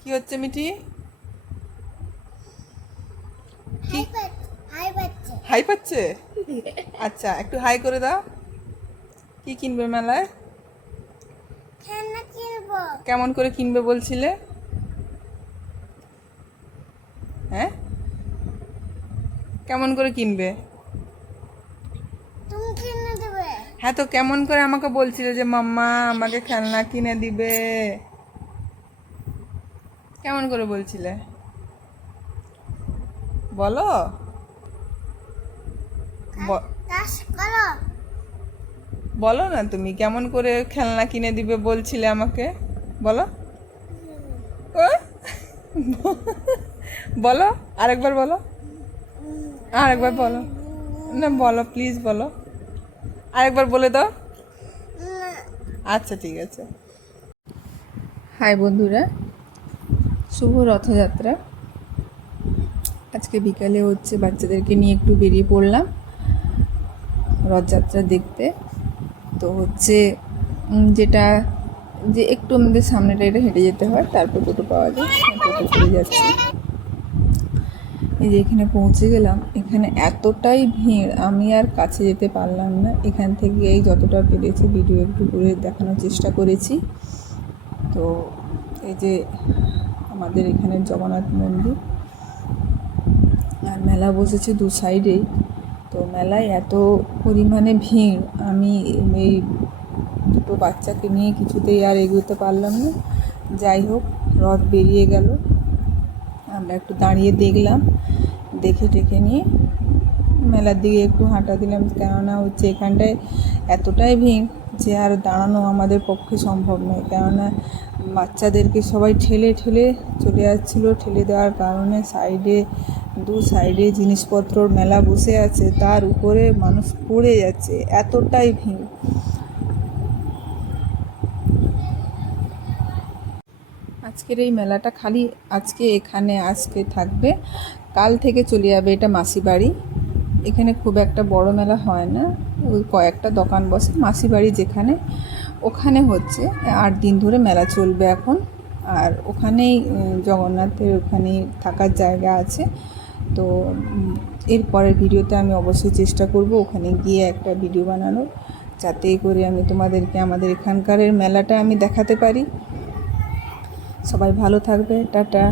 কি হচ্ছে মিঠি? হাই পাচ্ছে? আচ্ছা, একটু হাই করে দাও। কি কিনবে মেলায়? কেমন করে কিনবে বলছিলে? হ্যাঁ, কেমন করে কিনবে? হ্যাঁ, তো কেমন করে আমাকে বলছিলে যে মাম্মা আমাকে খেলনা কিনে দিবে? কেমন করে বলছিলে বলো? বলো না, তুমি কেমন করে খেলনা কিনে দিবে বলছিলে আমাকে, বলো। আহ? বলো, আরেকবার বলো, আরেকবার বলো। না, বলো প্লিজ, বলো, আরেকবার বলে দাও। আচ্ছা, ঠিক আছে। হাই বন্ধুরা, শুভ রথযাত্রা। আজকে বিকালে হচ্ছে বাচ্চাদেরকে নিয়ে একটু বেরিয়ে পড়লাম রথযাত্রা দেখতে। তো হচ্ছে যেটা যে একটু আমাদের সামনেটা এটা হেঁটে যেতে হয়, তারপর টোটো পাওয়া যায়, টোটো করে যাচ্ছি। এই যে এখানে পৌঁছে গেলাম, এখানে এতটাই ভিড় আমি আর কাছে যেতে পারলাম না। এখান থেকে এই যতটা পেরেছি ভিডিও একটু করে দেখানোর চেষ্টা করেছি। তো এই যে আমাদের এখানে জগন্নাথ মন্দির, আর মেলা বসেছে দু সাইডেই। তো মেলায় এত পরিমাণে ভিড়, আমি এই দুটো বাচ্চাকে নিয়ে কিছুতেই আর এগোতে পারলাম না। যাই হোক, রথ বেরিয়ে গেল, আমরা একটু দাঁড়িয়ে দেখলাম, দেখে টেকে নিয়ে মেলার দিকে একটু হাঁটা দিলাম। কেননা হচ্ছে এখানটায় এতটাই ভিড় যে আর দাঁড়ানো আমাদের পক্ষে সম্ভব নয়। কেননা বাচ্চাদেরকে সবাই ঠেলে ঠেলে চলে যাচ্ছিলো। ঠেলে দেওয়ার কারণে দু সাইডে জিনিসপত্রর মেলা বসে আছে, তার উপরে মানুষ পড়ে যাচ্ছে, এতটাই ভিড়। আজকের এই মেলাটা খালি আজকে থাকবে, কাল থেকে চলে যাবে। এটা মাসি বাড়ি, এখানে খুব একটা বড় মেলা হয় না, ওই কয়েকটা দোকান বসে। মাসি বাড়ি যেখানে, ওখানে হচ্ছে 8 দিন ধরে মেলা চলবে এখন। আর ওখানেই জগন্নাথের ওখানেই থাকার জায়গা আছে। তো এর পরের ভিডিওতে আমি অবশ্যই চেষ্টা করব ওখানে গিয়ে একটা ভিডিও বানানোর, যাতে করে আমি তোমাদেরকে আমাদের এখানকারের মেলাটা আমি দেখাতে পারি। সবাই ভালো থাকবে, টাটা।